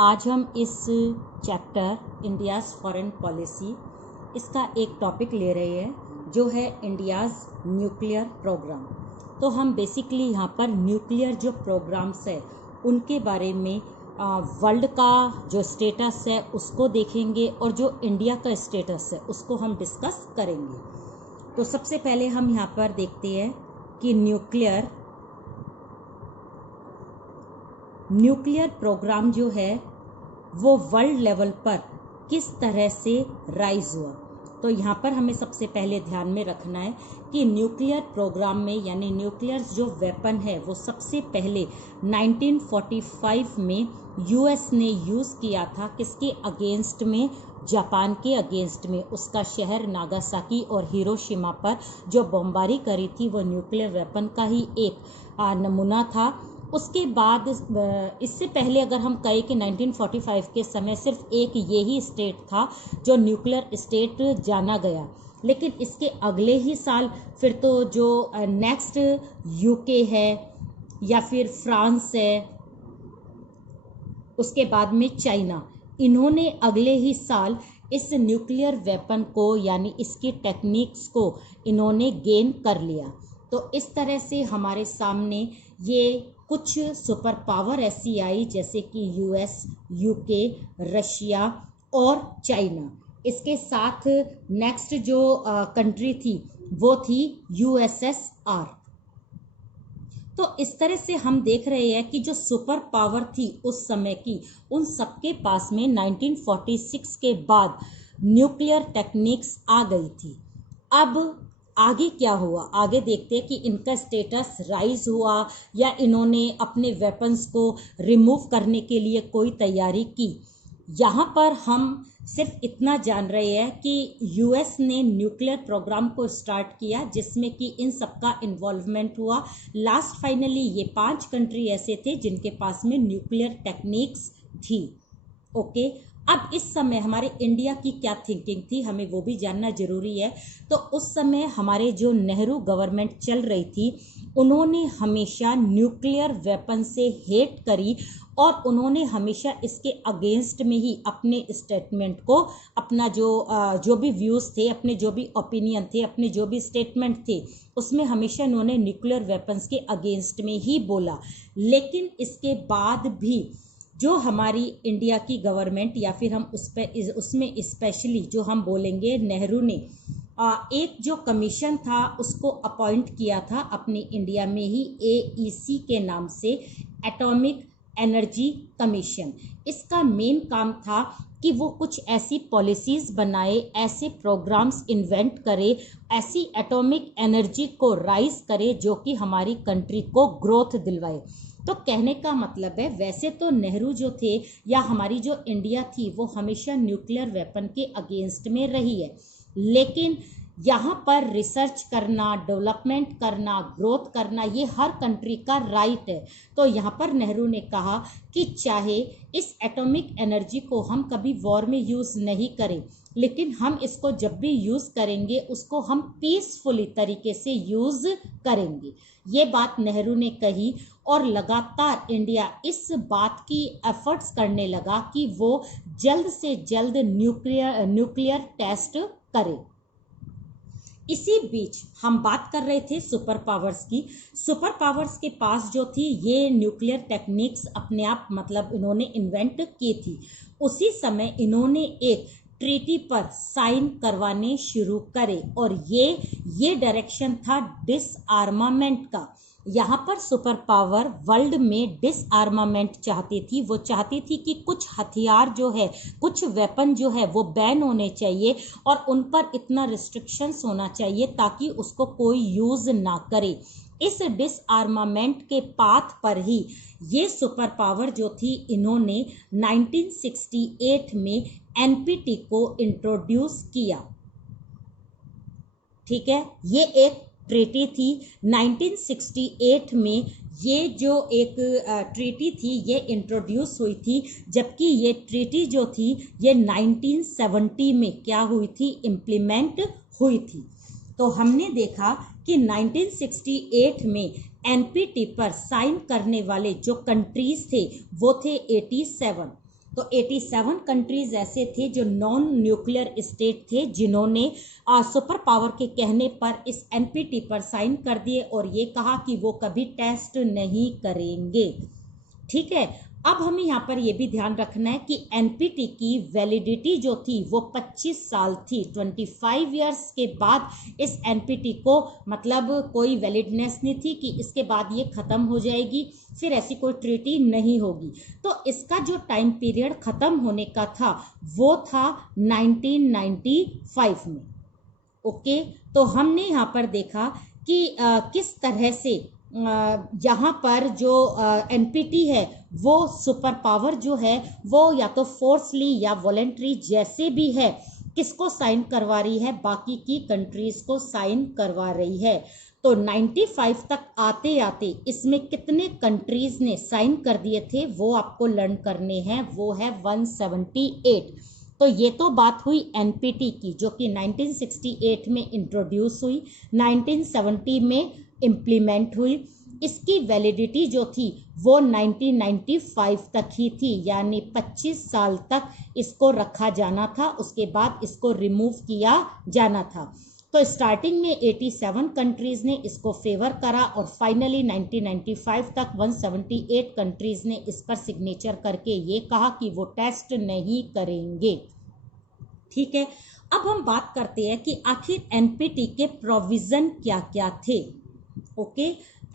आज हम इस चैप्टर इंडियाज़ फॉरेन पॉलिसी इसका एक टॉपिक ले रहे हैं जो है इंडियाज़ न्यूक्लियर प्रोग्राम। तो हम बेसिकली यहाँ पर न्यूक्लियर जो प्रोग्राम्स है उनके बारे में वर्ल्ड का जो स्टेटस है उसको देखेंगे और जो इंडिया का स्टेटस है उसको हम डिस्कस करेंगे। तो सबसे पहले हम यहाँ पर देखते हैं कि न्यूक्लियर प्रोग्राम जो है वो वर्ल्ड लेवल पर किस तरह से राइज हुआ। तो यहाँ पर हमें सबसे पहले ध्यान में रखना है कि न्यूक्लियर प्रोग्राम में यानी न्यूक्लियर जो वेपन है वो सबसे पहले 1945 में यूएस ने यूज़ किया था। किसके अगेंस्ट में? जापान के अगेंस्ट में। उसका शहर नागासाकी और हिरोशिमा पर जो बमबारी करी थी वो न्यूक्लियर वेपन का ही एक नमूना था। उसके बाद इससे पहले अगर हम कहें कि 1945 के समय सिर्फ एक यही स्टेट था जो न्यूक्लियर स्टेट जाना गया, लेकिन इसके अगले ही साल फिर तो जो नेक्स्ट यूके है या फिर फ्रांस है, उसके बाद में चाइना, इन्होंने अगले ही साल इस न्यूक्लियर वेपन को यानी इसकी टेक्निक्स को इन्होंने गेन कर लिया। तो इस तरह से हमारे सामने ये कुछ सुपर पावर ऐसी आई जैसे कि यूएस, यूके, रशिया और चाइना। इसके साथ नेक्स्ट जो कंट्री थी वो थी यूएसएसआर। तो इस तरह से हम देख रहे हैं कि जो सुपर पावर थी उस समय की, उन सबके पास में 1946 के बाद न्यूक्लियर टेक्निक्स आ गई थी। अब आगे क्या हुआ, आगे देखते हैं कि इनका स्टेटस राइज हुआ या इन्होंने अपने वेपन्स को रिमूव करने के लिए कोई तैयारी की। यहाँ पर हम सिर्फ इतना जान रहे हैं कि यूएस ने न्यूक्लियर प्रोग्राम को स्टार्ट किया जिसमें कि इन सबका इन्वॉल्वमेंट हुआ। लास्ट फाइनली ये 5 कंट्री ऐसे थे जिनके पास में न्यूक्लियर टेक्निक्स थी। ओके, अब इस समय हमारे इंडिया की क्या थिंकिंग थी हमें वो भी जानना जरूरी है। तो उस समय हमारे जो नेहरू गवर्नमेंट चल रही थी उन्होंने हमेशा न्यूक्लियर वेपन से हेट करी और उन्होंने हमेशा इसके अगेंस्ट में ही अपने स्टेटमेंट को, अपना जो भी व्यूज़ थे, अपने जो भी ओपिनियन थे, अपने जो भी स्टेटमेंट थे, उसमें हमेशा इन्होंने न्यूक्लियर वेपन्स के अगेंस्ट में ही बोला। लेकिन इसके बाद भी जो हमारी इंडिया की गवर्नमेंट या फिर हम उसमें स्पेशली जो हम बोलेंगे नेहरू ने एक जो कमीशन था उसको अपॉइंट किया था अपनी इंडिया में ही, एईसी के नाम से, एटॉमिक एनर्जी कमीशन। इसका मेन काम था कि वो कुछ ऐसी पॉलिसीज़ बनाए, ऐसे प्रोग्राम्स इन्वेंट करे, ऐसी एटॉमिक एनर्जी को राइज करे जो कि हमारी कंट्री को ग्रोथ दिलवाए। तो कहने का मतलब है वैसे तो नेहरू जो थे या हमारी जो इंडिया थी वो हमेशा न्यूक्लियर वेपन के अगेंस्ट में रही है, लेकिन यहाँ पर रिसर्च करना, डेवलपमेंट करना, ग्रोथ करना ये हर कंट्री का राइट है। तो यहाँ पर नेहरू ने कहा कि चाहे इस एटॉमिक एनर्जी को हम कभी वॉर में यूज़ नहीं करें, लेकिन हम इसको जब भी यूज़ करेंगे उसको हम पीसफुली तरीके से यूज़ करेंगे। ये बात नेहरू ने कही और लगातार इंडिया इस बात की एफर्ट्स करने लगा कि वो जल्द से जल्द न्यूक्लियर टेस्ट करे। इसी बीच हम बात कर रहे थे सुपर पावर्स की। सुपर पावर्स के पास जो थी ये न्यूक्लियर टेक्निक्स अपने आप मतलब इन्होंने इन्वेंट की थी। उसी समय इन्होंने एक ट्रीटी पर साइन करवाने शुरू करे और ये डायरेक्शन था डिसआर्मामेंट का। यहाँ पर सुपर पावर वर्ल्ड में डिसआर्मामेंट चाहती थी। वो चाहती थी कि कुछ हथियार जो है, कुछ वेपन जो है वो बैन होने चाहिए और उन पर इतना रिस्ट्रिक्शंस होना चाहिए ताकि उसको कोई यूज़ ना करे। इस डिसआर्मामेंट के पाथ पर ही ये सुपर पावर जो थी इन्होंने 1968 में एनपीटी को इंट्रोड्यूस किया। ठीक है, ये एक ट्रीटी थी 1968 में। ये जो एक ट्रीटी थी ये इंट्रोड्यूस हुई थी, जबकि ये ट्रीटी जो थी ये 1970 में क्या हुई थी, इम्प्लीमेंट हुई थी। तो हमने देखा कि 1968 में एनपीटी पर साइन करने वाले जो कंट्रीज थे वो थे 87। तो 87 कंट्रीज ऐसे थे जो नॉन न्यूक्लियर स्टेट थे जिन्होंने सुपर पावर के कहने पर इस एनपीटी पर साइन कर दिए और ये कहा कि वो कभी टेस्ट नहीं करेंगे। ठीक है, अब हमें यहाँ पर यह भी ध्यान रखना है कि एनपीटी की वैलिडिटी जो थी वो 25 साल थी। 25 इयर्स के बाद इस एनपीटी को मतलब कोई वैलिडनेस नहीं थी कि इसके बाद ये ख़त्म हो जाएगी, फिर ऐसी कोई ट्रीटी नहीं होगी। तो इसका जो टाइम पीरियड ख़त्म होने का था वो था 1995 में। ओके, तो हमने यहाँ पर देखा कि किस तरह से यहाँ पर जो एनपीटी है वो सुपर पावर जो है वो या तो फोर्सली या वॉलेंट्री जैसे भी है किसको साइन करवा रही है, बाकी की कंट्रीज को साइन करवा रही है। तो 95 तक आते आते इसमें कितने कंट्रीज ने साइन कर दिए थे वो आपको लर्न करने हैं, वो है 178। तो ये तो बात हुई एनपीटी की जो कि 1968 में इंट्रोड्यूस हुई, 1970 में इम्प्लीमेंट हुई। इसकी वैलिडिटी जो थी वो 1995 तक ही थी, यानी 25 साल तक इसको रखा जाना था, उसके बाद इसको रिमूव किया जाना था। तो स्टार्टिंग में 87 कंट्रीज ने इसको फेवर करा और फाइनली 1995 तक 178 कंट्रीज ने इस पर सिग्नेचर करके ये कहा कि वो टेस्ट नहीं करेंगे। ठीक है, अब हम बात करते हैं कि आखिर एनपीटी के प्रोविजन क्या क्या थे। ओके,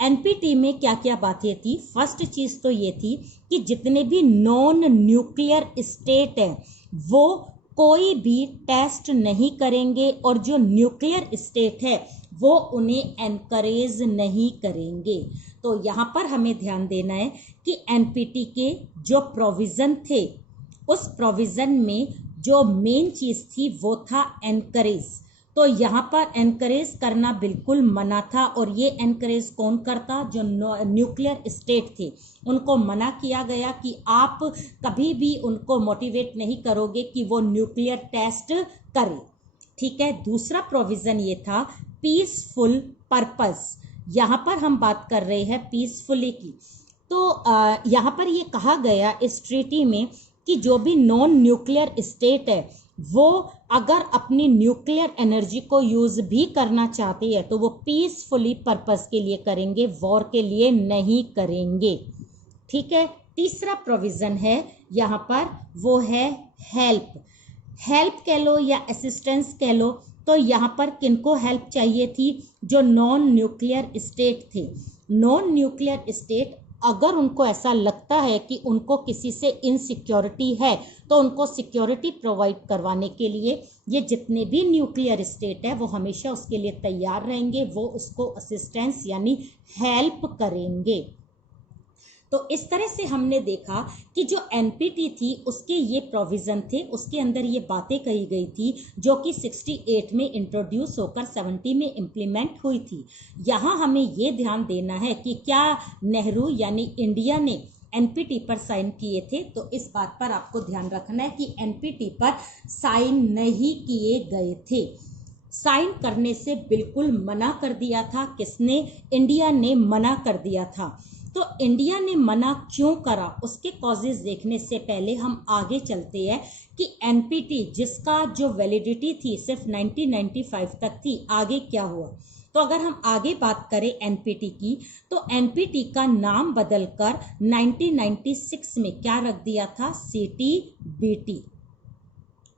एनपीटी में क्या क्या बातें थी। फर्स्ट चीज तो ये थी कि जितने भी नॉन न्यूक्लियर स्टेट हैं वो कोई भी टेस्ट नहीं करेंगे और जो न्यूक्लियर स्टेट है वो उन्हें एनकरेज नहीं करेंगे। तो यहाँ पर हमें ध्यान देना है कि एनपीटी के जो प्रोविज़न थे उस प्रोविज़न में जो मेन चीज़ थी वो था एनकरेज। तो यहाँ पर एनकरेज करना बिल्कुल मना था और ये एनकरेज कौन करता, जो न्यूक्लियर स्टेट थे उनको मना किया गया कि आप कभी भी उनको मोटिवेट नहीं करोगे कि वो न्यूक्लियर टेस्ट करें। ठीक है, दूसरा प्रोविज़न ये था पीसफुल पर्पस। यहाँ पर हम बात कर रहे हैं पीसफुली की। तो यहाँ पर ये कहा गया इस ट्रीटी में कि जो भी नॉन न्यूक्लियर स्टेट है वो अगर अपनी न्यूक्लियर एनर्जी को यूज़ भी करना चाहते हैं तो वो पीसफुली पर्पस के लिए करेंगे, वॉर के लिए नहीं करेंगे। ठीक है, तीसरा प्रोविज़न है यहाँ पर वो है हेल्प कह लो या असिस्टेंस कह लो। तो यहाँ पर किनको हेल्प चाहिए थी, जो नॉन न्यूक्लियर स्टेट थे। नॉन न्यूक्लियर स्टेट अगर उनको ऐसा लगता है कि उनको किसी से इनसिक्योरिटी है तो उनको सिक्योरिटी प्रोवाइड करवाने के लिए ये जितने भी न्यूक्लियर स्टेट है वो हमेशा उसके लिए तैयार रहेंगे, वो उसको असिस्टेंस यानी हेल्प करेंगे। तो इस तरह से हमने देखा कि जो एनपीटी थी उसके ये प्रोविज़न थे, उसके अंदर ये बातें कही गई थी जो कि 68 में इंट्रोड्यूस होकर 70 में इम्प्लीमेंट हुई थी। यहाँ हमें ये ध्यान देना है कि क्या नेहरू यानी इंडिया ने एनपीटी पर साइन किए थे। तो इस बात पर आपको ध्यान रखना है कि एनपीटी पर साइन नहीं किए गए थे। साइन करने से बिल्कुल मना कर दिया था। किसने? इंडिया ने मना कर दिया था। तो इंडिया ने मना क्यों करा उसके कॉजेज देखने से पहले हम आगे चलते हैं कि एनपीटी जिसका जो वैलिडिटी थी सिर्फ 1995 तक थी, आगे क्या हुआ। तो अगर हम आगे बात करें एनपीटी की, तो एनपीटी का नाम बदलकर 1996 में क्या रख दिया था, सीटीबीटी।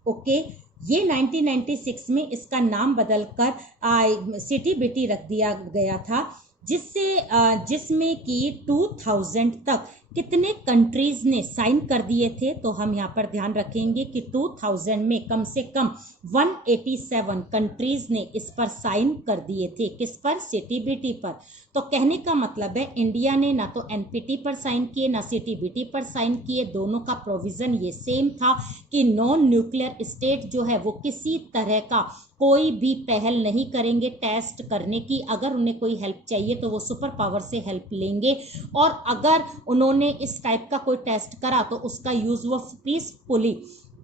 ओके, ये 1996 में इसका नाम बदलकर सीटीबीटी रख दिया गया था, जिसमें कि 2000 तक कितने कंट्रीज ने साइन कर दिए थे। तो हम यहाँ पर ध्यान रखेंगे कि 2000 में कम से कम 187 कंट्रीज ने इस पर साइन कर दिए थे। किस पर? सीटीबीटी पर। तो कहने का मतलब है इंडिया ने ना तो एनपीटी पर साइन किए ना सीटीबीटी पर साइन किए। दोनों का प्रोविज़न ये सेम था कि नॉन न्यूक्लियर स्टेट जो है वो किसी तरह का कोई भी पहल नहीं करेंगे टेस्ट करने की। अगर उन्हें कोई हेल्प चाहिए तो वो सुपर पावर से हेल्प लेंगे, और अगर उन्होंने इस टाइप का कोई टेस्ट करा तो उसका यूज़ वो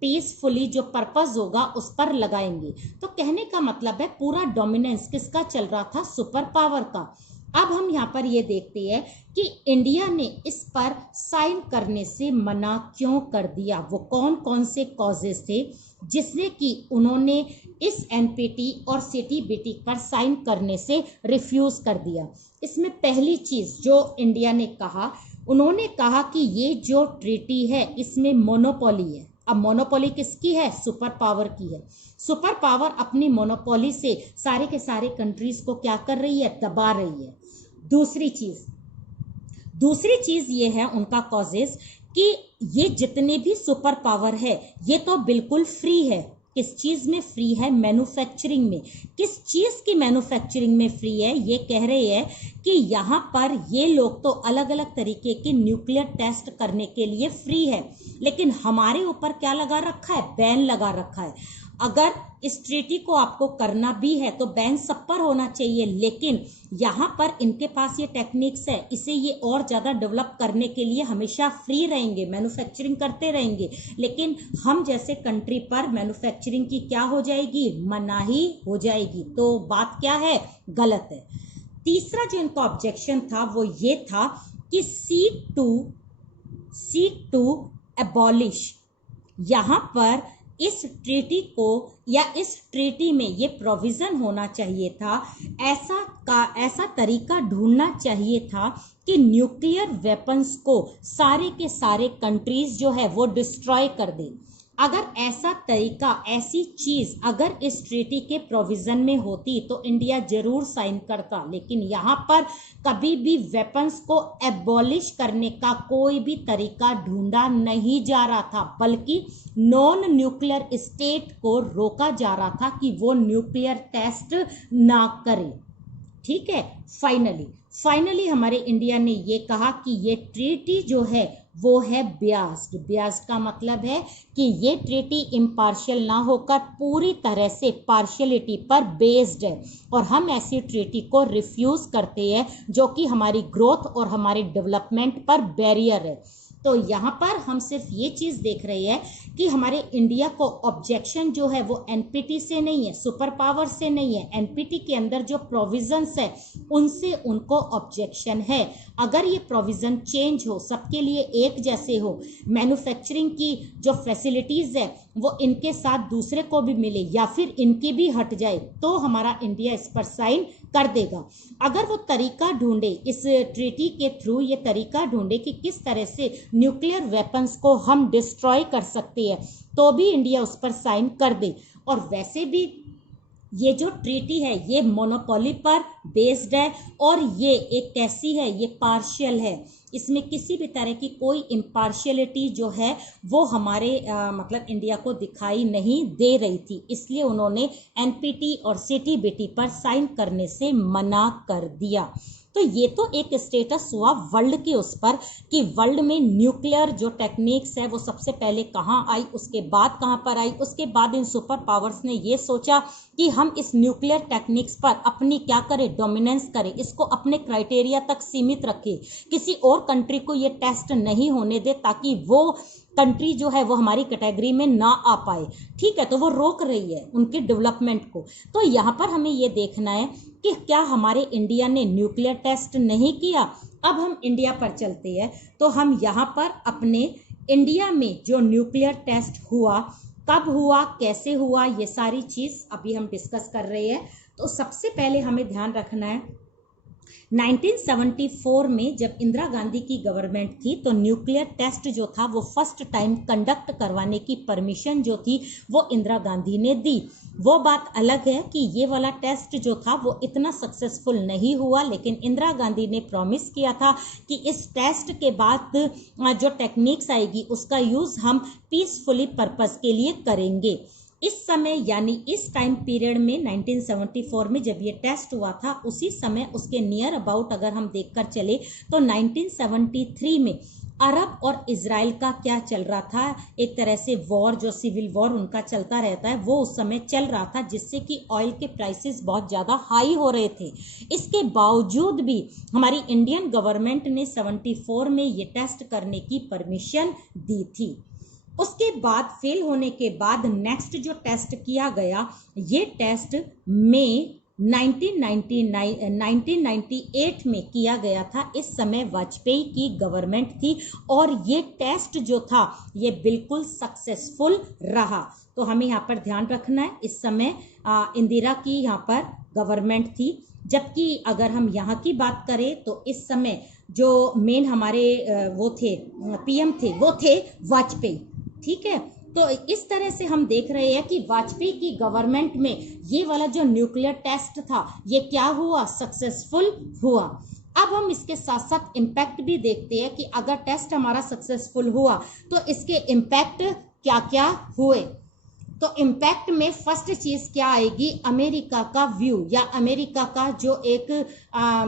पीसफुली जो पर्पस होगा उस पर लगाएंगे। तो कहने का मतलब है पूरा डोमिनेंस किसका चल रहा था? सुपर पावर का। अब हम यहाँ पर ये देखते हैं कि इंडिया ने इस पर साइन करने से मना क्यों कर दिया, वो कौन कौन से कॉजेस थे जिसने कि उन्होंने इस एनपीटी और सीटीबीटी पर साइन करने से रिफ्यूज कर दिया। इसमें पहली चीज जो इंडिया ने कहा, उन्होंने कहा कि ये जो ट्रीटी है इसमें मोनोपोली है। अब मोनोपोली किसकी है? सुपर पावर की है। सुपर पावर अपनी मोनोपोली से सारे के सारे कंट्रीज को क्या कर रही है? दबा रही है। दूसरी चीज ये है उनका कॉजेस कि ये जितने भी सुपर पावर है ये तो बिल्कुल फ्री है। किस चीज में फ्री है? मैन्युफैक्चरिंग में। किस चीज की मैन्युफैक्चरिंग में फ्री है? ये कह रहे हैं कि यहाँ पर ये लोग तो अलग अलग तरीके के न्यूक्लियर टेस्ट करने के लिए फ्री है, लेकिन हमारे ऊपर क्या लगा रखा है? बैन लगा रखा है। अगर इस ट्रीटी को आपको करना भी है तो बैन सब पर होना चाहिए, लेकिन यहाँ पर इनके पास ये टेक्निक्स है, इसे ये और ज़्यादा डेवलप करने के लिए हमेशा फ्री रहेंगे, मैन्युफैक्चरिंग करते रहेंगे, लेकिन हम जैसे कंट्री पर मैन्युफैक्चरिंग की क्या हो जाएगी? मनाही हो जाएगी। तो बात क्या है? गलत है। तीसरा जो इनका ऑब्जेक्शन था वो ये था कि सीक टू एबॉलिश, यहाँ पर इस ट्रीटी को या इस ट्रीटी में ये प्रोविजन होना चाहिए था, ऐसा तरीका ढूंढना चाहिए था कि न्यूक्लियर वेपन्स को सारे के सारे कंट्रीज जो है वो डिस्ट्रॉय कर दे। अगर ऐसा तरीका, ऐसी चीज अगर इस ट्रीटी के प्रोविजन में होती तो इंडिया जरूर साइन करता, लेकिन यहाँ पर कभी भी वेपन्स को एबॉलिश करने का कोई भी तरीका ढूंढा नहीं जा रहा था, बल्कि नॉन न्यूक्लियर स्टेट को रोका जा रहा था कि वो न्यूक्लियर टेस्ट ना करे। ठीक है। फाइनली हमारे इंडिया ने ये कहा कि ये ट्रीटी जो है वो है बियास्ड। बियास्ड का मतलब है कि ये ट्रीटी इम्पार्शियल ना होकर पूरी तरह से पार्शियलिटी पर बेस्ड है, और हम ऐसी ट्रीटी को रिफ्यूज करते हैं जो कि हमारी ग्रोथ और हमारे डेवलपमेंट पर बैरियर है। तो यहाँ पर हम सिर्फ ये चीज़ देख रहे हैं कि हमारे इंडिया को ऑब्जेक्शन जो है वो एनपीटी से नहीं है, सुपर पावर से नहीं है। एनपीटी के अंदर जो प्रोविजंस है उनसे उनको ऑब्जेक्शन है। अगर ये प्रोविजन चेंज हो, सबके लिए एक जैसे हो, मैन्युफैक्चरिंग की जो फैसिलिटीज़ है वो इनके साथ दूसरे को भी मिले या फिर इनकी भी हट जाए, तो हमारा इंडिया इस पर साइन कर देगा। अगर वो तरीका ढूंढे, इस ट्रीटी के थ्रू ये तरीका ढूंढे कि किस तरह से न्यूक्लियर वेपन्स को हम डिस्ट्रॉय कर सकते हैं, तो भी इंडिया उस पर साइन कर दे। और वैसे भी ये जो ट्रीटी है ये मोनोपोली पर बेस्ड है, और ये एक कैसी है? ये पार्शियल है। इसमें किसी भी तरह की कोई इम्पार्शियलिटी जो है वो हमारे मतलब इंडिया को दिखाई नहीं दे रही थी, इसलिए उन्होंने एनपीटी और सीटीबीटी पर साइन करने से मना कर दिया। तो ये तो एक स्टेटस हुआ वर्ल्ड के उस पर कि वर्ल्ड में न्यूक्लियर जो टेक्निक्स है वो सबसे पहले कहाँ आई, उसके बाद कहाँ पर आई। उसके बाद इन सुपर पावर्स ने ये सोचा कि हम इस न्यूक्लियर टेक्निक्स पर अपनी क्या करें? डोमिनेंस करें, इसको अपने क्राइटेरिया तक सीमित रखें, किसी और कंट्री को ये टेस्ट नहीं होने दे ताकि वो कंट्री जो है वो हमारी कैटेगरी में ना आ पाए। ठीक है, तो वो रोक रही है उनके डेवलपमेंट को। तो यहाँ पर हमें ये देखना है कि क्या हमारे इंडिया ने न्यूक्लियर टेस्ट नहीं किया। अब हम इंडिया पर चलते हैं, तो हम यहाँ पर अपने इंडिया में जो न्यूक्लियर टेस्ट हुआ, कब हुआ, कैसे हुआ, ये सारी चीज़ अभी हम डिस्कस कर रहे हैं। तो सबसे पहले हमें ध्यान रखना है 1974 में जब इंदिरा गांधी की गवर्नमेंट थी तो न्यूक्लियर टेस्ट जो था वो फर्स्ट टाइम कंडक्ट करवाने की परमिशन जो थी वो इंदिरा गांधी ने दी। वो बात अलग है कि ये वाला टेस्ट जो था वो इतना सक्सेसफुल नहीं हुआ, लेकिन इंदिरा गांधी ने प्रॉमिस किया था कि इस टेस्ट के बाद जो टेक्निक्स आएगी उसका यूज़ हम पीसफुली पर्पस के लिए करेंगे। इस समय यानी इस टाइम पीरियड में 1974 में जब ये टेस्ट हुआ था, उसी समय उसके नियर अबाउट अगर हम देखकर चले तो 1973 में अरब और इजराइल का क्या चल रहा था, एक तरह से वॉर, जो सिविल वॉर उनका चलता रहता है, वो उस समय चल रहा था, जिससे कि ऑयल के प्राइसेस बहुत ज़्यादा हाई हो रहे थे। इसके बावजूद भी हमारी इंडियन गवर्नमेंट ने 74 में ये टेस्ट करने की परमिशन दी थी। उसके बाद फेल होने के बाद नेक्स्ट जो टेस्ट किया गया, ये टेस्ट मई 1998 में किया गया था। इस समय वाजपेयी की गवर्नमेंट थी और ये टेस्ट जो था ये बिल्कुल सक्सेसफुल रहा। तो हमें यहाँ पर ध्यान रखना है, इस समय इंदिरा की यहाँ पर गवर्नमेंट थी। जबकि अगर हम यहाँ की बात करें तो इस समय जो मेन हमारे वो थे पीएम थे वो थे वाजपेयी। ठीक है, तो इस तरह से हम देख रहे हैं कि वाजपेयी की गवर्नमेंट में ये वाला जो न्यूक्लियर टेस्ट था ये क्या हुआ, सक्सेसफुल हुआ। अब हम इसके साथ साथ इम्पैक्ट भी देखते हैं कि अगर टेस्ट हमारा सक्सेसफुल हुआ तो इसके इम्पैक्ट क्या क्या हुए। तो इम्पैक्ट में फर्स्ट चीज क्या आएगी, अमेरिका का व्यू या अमेरिका का जो एक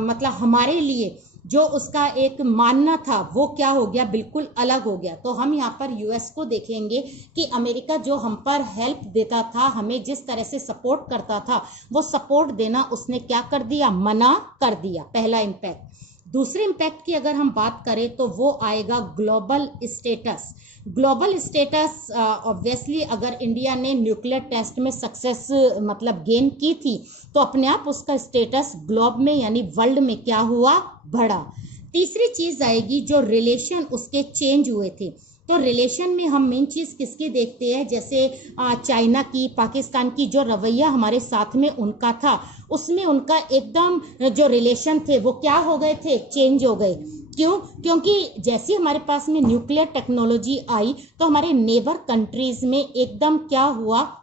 मतलब हमारे लिए जो उसका एक मानना था वो क्या हो गया, बिल्कुल अलग हो गया। तो हम यहाँ पर यूएस को देखेंगे कि अमेरिका जो हम पर हेल्प देता था, हमें जिस तरह से सपोर्ट करता था, वो सपोर्ट देना उसने क्या कर दिया, मना कर दिया। पहला इम्पैक्ट। दूसरे इम्पैक्ट की अगर हम बात करें तो वो आएगा global status. Global status obviously अगर इंडिया ने न्यूक्लियर टेस्ट में सक्सेस मतलब गेन की थी तो अपने आप उसका स्टेटस ग्लोब में यानी वर्ल्ड में क्या हुआ, बढ़ा। तीसरी चीज आएगी जो रिलेशन उसके चेंज हुए थे। तो रिलेशन में हम मेन चीज किसकी देखते हैं, जैसे चाइना की, पाकिस्तान की जो रवैया हमारे साथ में उनका था, उसमें उनका एकदम जो रिलेशन थे वो क्या हो गए थे, चेंज हो गए। क्यों? क्योंकि जैसे हमारे पास में न्यूक्लियर टेक्नोलॉजी आई तो हमारे नेबर कंट्रीज में एकदम क्या हुआ,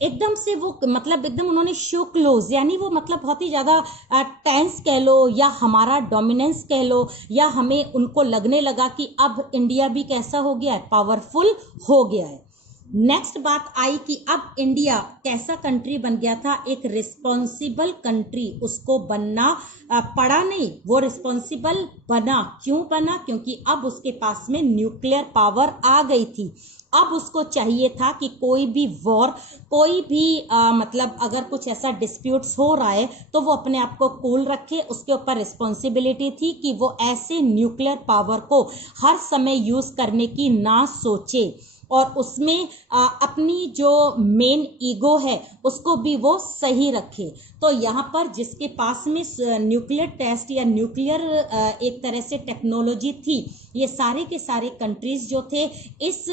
एकदम से वो मतलब एकदम उन्होंने शो क्लोज यानी वो मतलब बहुत ही ज़्यादा टेंस कह लो या हमारा डोमिनेंस कह लो, या हमें उनको लगने लगा कि अब इंडिया भी कैसा हो गया है, पावरफुल हो गया है। नेक्स्ट बात आई कि अब इंडिया कैसा कंट्री बन गया था, एक रिस्पॉन्सिबल कंट्री उसको बनना पड़ा नहीं, वो रिस्पॉन्सिबल बना। क्यों बना? क्योंकि अब उसके पास में न्यूक्लियर पावर आ गई थी। अब उसको चाहिए था कि कोई भी वॉर, कोई भी मतलब अगर कुछ ऐसा डिस्प्यूट्स हो रहा है तो वो अपने आप को कूल रखे। उसके ऊपर रिस्पॉन्सिबिलिटी थी कि वो ऐसे न्यूक्लियर पावर को हर समय यूज करने की ना सोचे और उसमें अपनी जो मेन ईगो है उसको भी वो सही रखे। तो यहाँ पर जिसके पास में न्यूक्लियर टेस्ट या न्यूक्लियर एक तरह से टेक्नोलॉजी थी, ये सारे के सारे कंट्रीज जो थे इस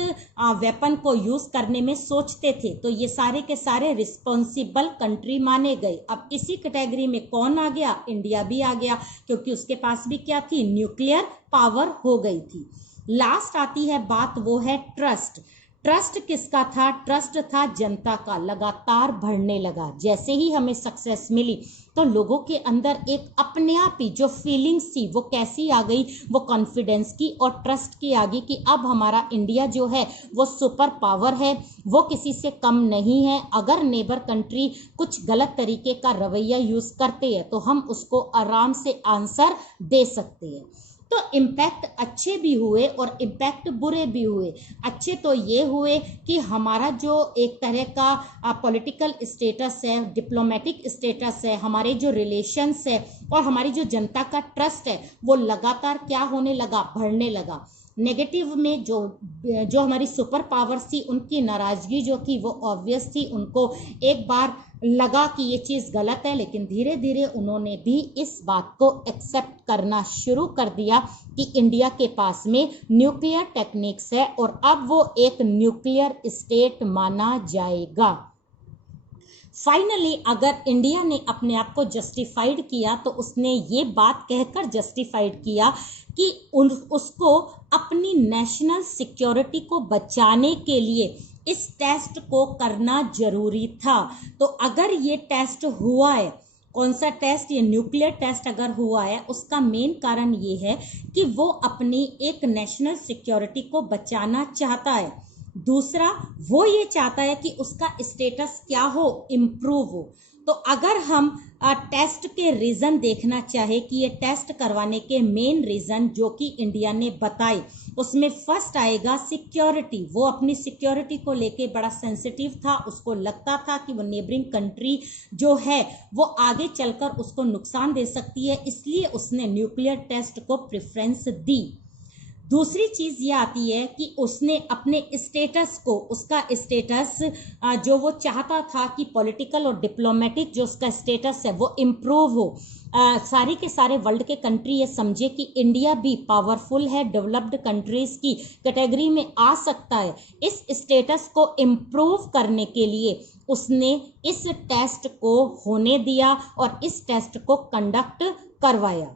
वेपन को यूज करने में सोचते थे, तो ये सारे के सारे रिस्पॉन्सिबल कंट्री माने गए। अब इसी कैटेगरी में कौन आ गया, इंडिया भी आ गया, क्योंकि उसके पास भी क्या थी, न्यूक्लियर पावर हो गई थी। लास्ट आती है बात, वो है ट्रस्ट। ट्रस्ट किसका था? ट्रस्ट था जनता का, लगातार बढ़ने लगा। जैसे ही हमें सक्सेस मिली तो लोगों के अंदर एक अपने आप ही जो फीलिंग्स थी वो कैसी आ गई, वो कॉन्फिडेंस की और ट्रस्ट की आ गई कि अब हमारा इंडिया जो है वो सुपर पावर है, वो किसी से कम नहीं है। अगर नेबर कंट्री कुछ गलत तरीके का रवैया यूज करते हैं तो हम उसको आराम से आंसर दे सकते हैं। तो इम्पैक्ट अच्छे भी हुए और इम्पैक्ट बुरे भी हुए। अच्छे तो ये हुए कि हमारा जो एक तरह का पॉलिटिकल स्टेटस है, डिप्लोमेटिक स्टेटस है, हमारे जो रिलेशंस है और हमारी जो जनता का ट्रस्ट है वो लगातार क्या होने लगा, बढ़ने लगा। नेगेटिव में जो हमारी सुपर पावर्स थी उनकी नाराजगी जो थी वो ऑब्वियस थी, उनको एक बार लगा कि ये चीज़ गलत है, लेकिन धीरे धीरे उन्होंने भी इस बात को एक्सेप्ट करना शुरू कर दिया कि इंडिया के पास में न्यूक्लियर टेक्निक्स है और अब वो एक न्यूक्लियर स्टेट माना जाएगा। फाइनली अगर इंडिया ने अपने आप को जस्टिफाइड किया तो उसने ये बात कहकर जस्टिफाइड किया कि उसको अपनी नेशनल सिक्योरिटी को बचाने के लिए इस टेस्ट को करना जरूरी था। तो अगर ये टेस्ट हुआ है, कौन सा टेस्ट, ये न्यूक्लियर टेस्ट अगर हुआ है, उसका मेन कारण ये है कि वो अपनी एक नेशनल सिक्योरिटी को बचाना चाहता है। दूसरा वो ये चाहता है कि उसका स्टेटस क्या हो, इम्प्रूव हो। तो अगर हम टेस्ट के रीज़न देखना चाहे कि ये टेस्ट करवाने के मेन रीज़न जो कि इंडिया ने बताए, उसमें फर्स्ट आएगा सिक्योरिटी। वो अपनी सिक्योरिटी को लेके बड़ा सेंसिटिव था, उसको लगता था कि वो नेबरिंग कंट्री जो है वो आगे चलकर उसको नुकसान दे सकती है, इसलिए उसने न्यूक्लियर टेस्ट को प्रेफरेंस दी। दूसरी चीज ये आती है कि उसने अपने स्टेटस को, उसका स्टेटस जो वो चाहता था कि पॉलिटिकल और डिप्लोमेटिक जो उसका स्टेटस है वो इम्प्रूव हो, सारे के सारे वर्ल्ड के कंट्री ये समझे कि इंडिया भी पावरफुल है, डेवलप्ड कंट्रीज की कैटेगरी में आ सकता है। इस स्टेटस को इम्प्रूव करने के लिए उसने इस टेस्ट को होने दिया और इस टेस्ट को कंडक्ट करवाया।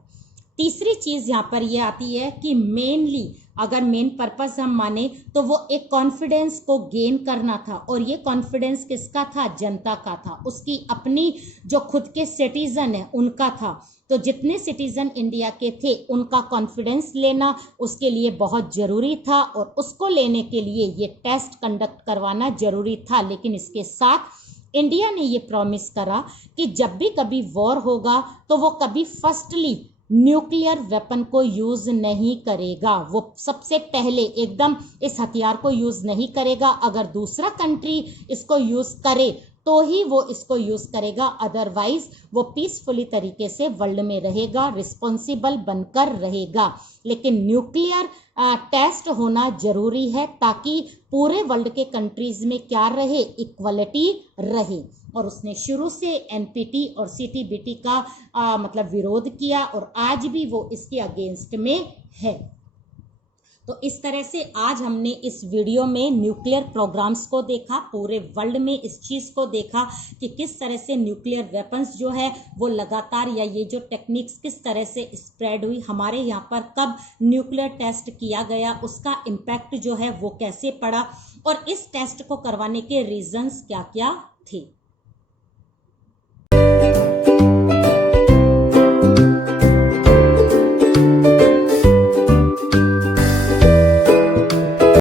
तीसरी चीज यहाँ पर ये आती है कि मेनली अगर मेन पर्पस हम माने तो वो एक कॉन्फिडेंस को गेन करना था, और ये कॉन्फिडेंस किसका था? जनता का था, उसकी अपनी जो खुद के सिटीजन है उनका था। तो जितने सिटीजन इंडिया के थे उनका कॉन्फिडेंस लेना उसके लिए बहुत जरूरी था, और उसको लेने के लिए ये टेस्ट कंडक्ट करवाना जरूरी था। लेकिन इसके साथ इंडिया ने ये प्रॉमिस करा कि जब भी कभी वॉर होगा तो वो कभी फर्स्टली न्यूक्लियर वेपन को यूज नहीं करेगा, वो सबसे पहले एकदम इस हथियार को यूज नहीं करेगा। अगर दूसरा कंट्री इसको यूज करे तो ही वो इसको यूज करेगा, अदरवाइज वो पीसफुली तरीके से वर्ल्ड में रहेगा, रिस्पॉन्सिबल बनकर रहेगा। लेकिन न्यूक्लियर टेस्ट होना जरूरी है ताकि पूरे वर्ल्ड के कंट्रीज में क्या रहे? इक्वलिटी रहे। और उसने शुरू से एनपीटी और सीटीबीटी का मतलब विरोध किया, और आज भी वो इसके अगेंस्ट में है। तो इस तरह से आज हमने इस वीडियो में न्यूक्लियर प्रोग्राम्स को देखा, पूरे वर्ल्ड में इस चीज़ को देखा कि किस तरह से न्यूक्लियर वेपन्स जो है वो लगातार, या ये जो टेक्निक्स किस तरह से स्प्रेड हुई, हमारे यहाँ पर कब न्यूक्लियर टेस्ट किया गया, उसका इम्पैक्ट जो है वो कैसे पड़ा, और इस टेस्ट को करवाने के रीजंस क्या क्या थे।